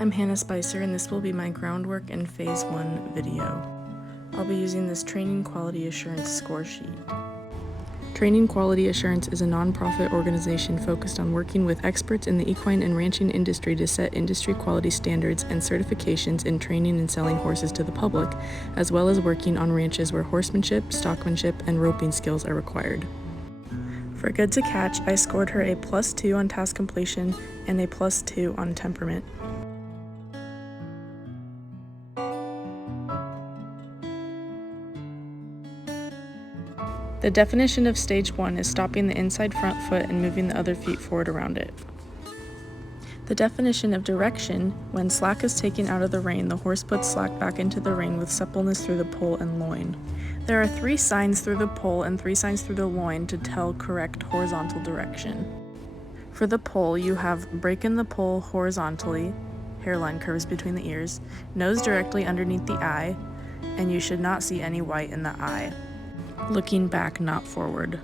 I'm Hannah Spicer, and this will be my Groundwork in Phase One video. I'll be using this Training Quality Assurance score sheet. Training Quality Assurance is a nonprofit organization focused on working with experts in the equine and ranching industry to set industry quality standards and certifications in training and selling horses to the public, as well as working on ranches where horsemanship, stockmanship, and roping skills are required. For Good to Catch, I scored her a +2 on task completion and a +2 on temperament. The definition of Stage 1 is stopping the inside front foot and moving the other feet forward around it. The definition of direction: when slack is taken out of the rein, the horse puts slack back into the rein with suppleness through the poll and loin. There are 3 signs through the poll and 3 signs through the loin to tell correct horizontal direction. For the poll, you have break in the poll horizontally, hairline curves between the ears, nose directly underneath the eye, and you should not see any white in the eye. Looking back, not forward.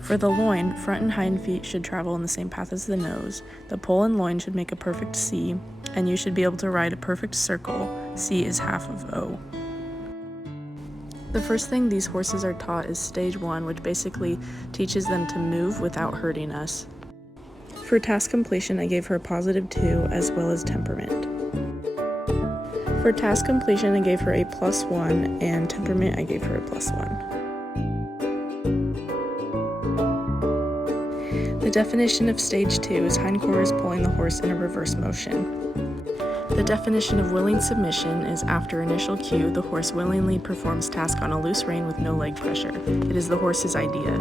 For the loin, front and hind feet should travel in the same path as the nose. The poll and loin should make a perfect C, and you should be able to ride a perfect circle. C is half of O. The first thing these horses are taught is Stage 1, which basically teaches them to move without hurting us. For task completion, I gave her a +2 as well as temperament. For task completion, I gave her a +1, and temperament, I gave her a +1. The definition of Stage 2 is hindquarters pulling the horse in a reverse motion. The definition of willing submission is after initial cue, the horse willingly performs task on a loose rein with no leg pressure. It is the horse's idea.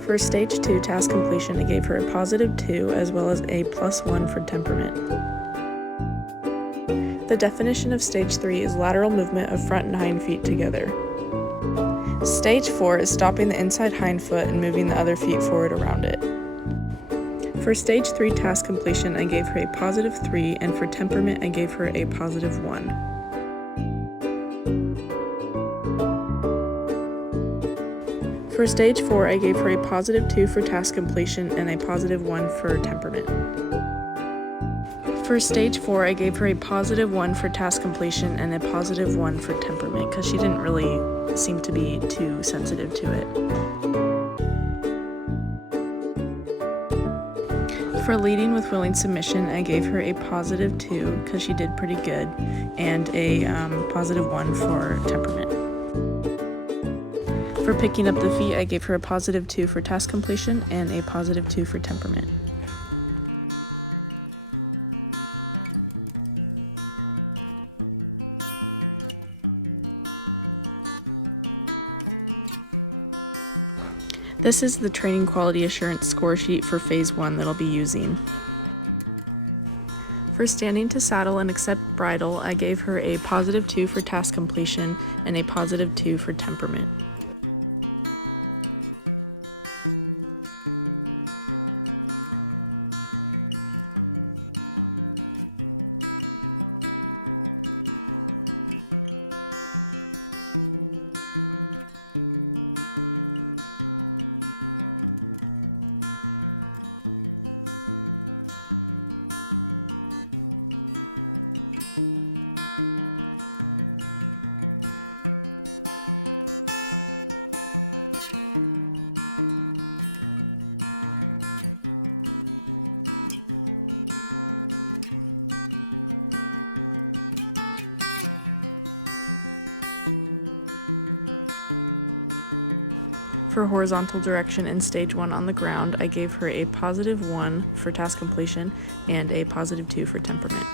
For Stage 2 task completion, I gave her a +2 as well as a +1 for temperament. The definition of Stage 3 is lateral movement of front and hind feet together. Stage 4 is stopping the inside hind foot and moving the other feet forward around it. For Stage 3 task completion, I gave her a +3, and for temperament, I gave her a +1. For Stage 4, I gave her a +2 for task completion and a +1 for temperament. For Stage 4, I gave her a +1 for task completion and a +1 for temperament because she didn't really seem to be too sensitive to it. For leading with willing submission, I gave her a +2 because she did pretty good, and a +1 for temperament. For picking up the feet, I gave her a +2 for task completion and a +2 for temperament. This is the Training Quality Assurance score sheet for Phase 1 that I'll be using. For standing to saddle and accept bridle, I gave her a +2 for task completion and a +2 for temperament. For horizontal direction in Stage 1 on the ground, I gave her a +1 for task completion and a +2 for temperament.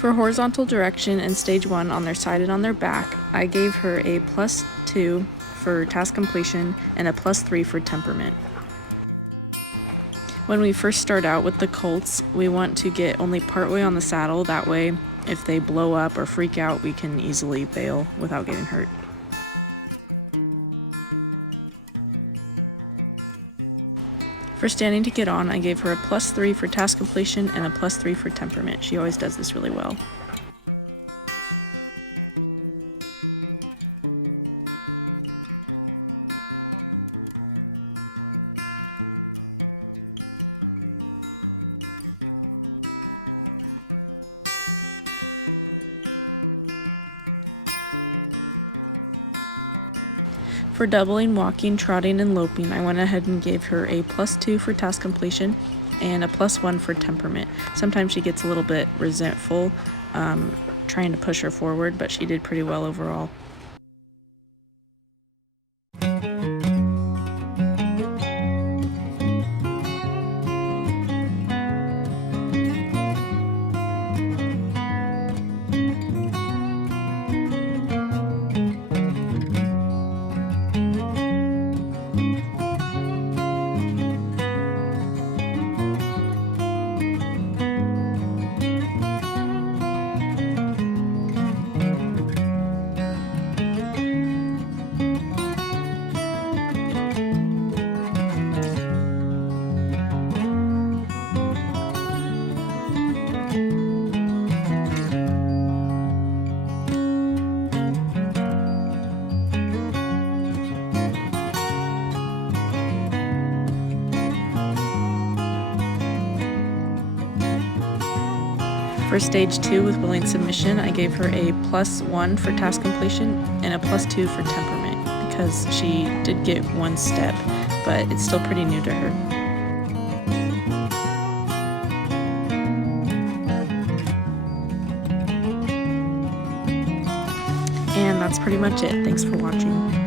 For horizontal direction in Stage 1 on their side and on their back, I gave her a +2 for task completion and a +3 for temperament. When we first start out with the colts, we want to get only partway on the saddle, that way if they blow up or freak out, we can easily bail without getting hurt. For standing to get on, I gave her a +3 for task completion and a +3 for temperament. She always does this really well. For doubling, walking, trotting, and loping, I went ahead and gave her a +2 for task completion and a +1 for temperament. Sometimes she gets a little bit resentful trying to push her forward, but she did pretty well overall. For stage 2 with willing submission, I gave her a +1 for task completion and a +2 for temperament because she did get one step, but it's still pretty new to her. And that's pretty much it. Thanks for watching.